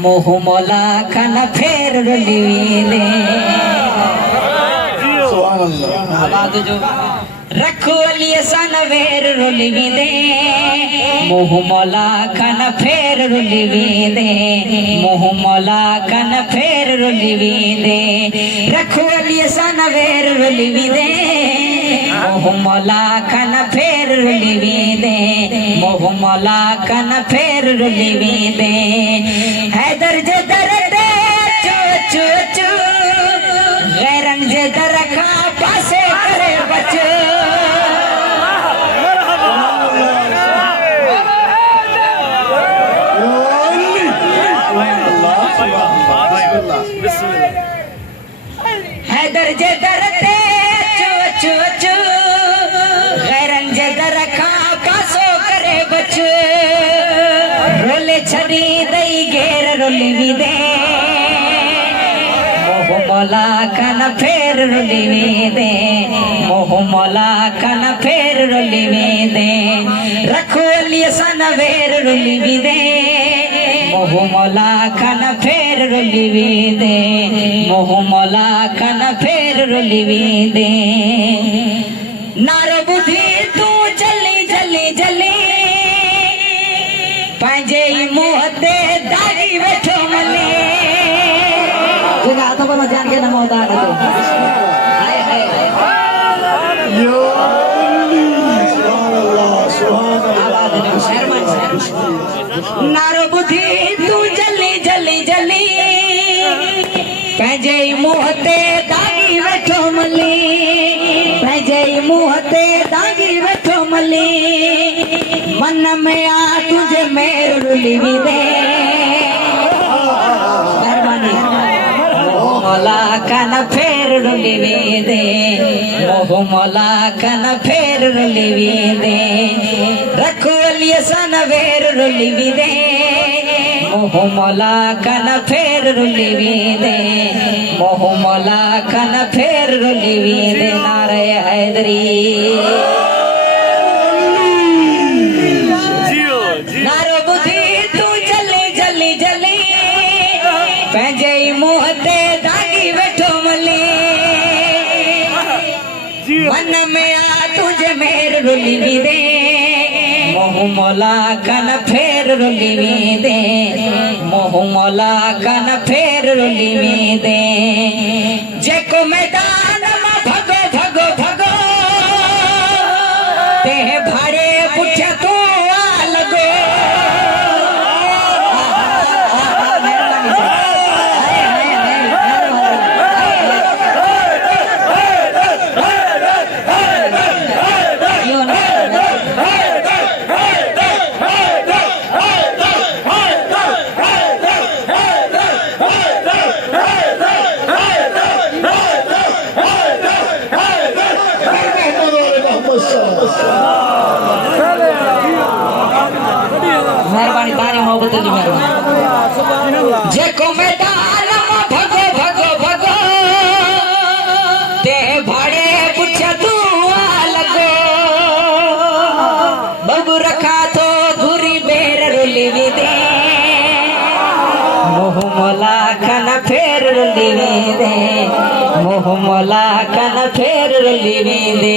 मोहमला खाना फेर रलीले रखोलिए सन वेर रुलविदे मोहमला खाना फेर रुलविदे मोहमला खाना फेर रुलविदे रखोलिए सन वेर रुलविदे मोहमला खाना फेर रुलविदे मोहमला खाना फेर रुलविदे हैदर जे दरदे चो चो चो गैरन जे दरखा पासे करे बच हैदर जे दरदे चो चो चो गैरन जे दरखा पासो करे बच रोले छड़ी दई घेर रोली दे मोहमला कन फेर रुलवी दे मोहमला कन फेर रुलवी दे रखोलिए सन वेर रुलवी दे मोहमला कन फेर रुलवी दे मोहमला कन फेर रुलवी दे नार बुद्धि तू जली जली जली पंजे मुंह ते दागी बैठो मले तुझे हाथों पर जान के नमो दान तो हाय हाय यो नारो बुद्धि तू जली जली जली पंजे मुंह ते दागी बैठो मले पंजे मुंह ते दागी बैठो मले मन में आ तुझे मेर रुलवी दे मोहमला कन फेर रुलवी दे मोहमला कन फेर रुलवी दे रखोलिए सन वेर रुलवी दे मोहमला कन फेर रुलवी दे मोहमला कन फेर रुलवी दे नारे हैदरी नारो बुद्धि तू जली जली जली पंजे मुंह ते दागी बैठो मली मन में आ तुझे मेर रुलवी दे मोहमला कन फेर रुलवी दे मोहमला कन फेर रुलवी दे जेको मैदान में भगो भगो भगो ते भाड़े पुछा तू आ लगो मेहरबानी तारी मोहब्बत की मेहरबानी जेको मैदान में भगो भगो भगो ते भाड़े पुछा तू आ लगो बबू रखा तो घुरी बेर रुलवी दे मोहमला कन फेर रुलवी दे मोहमला कन फेर रुलवी दे।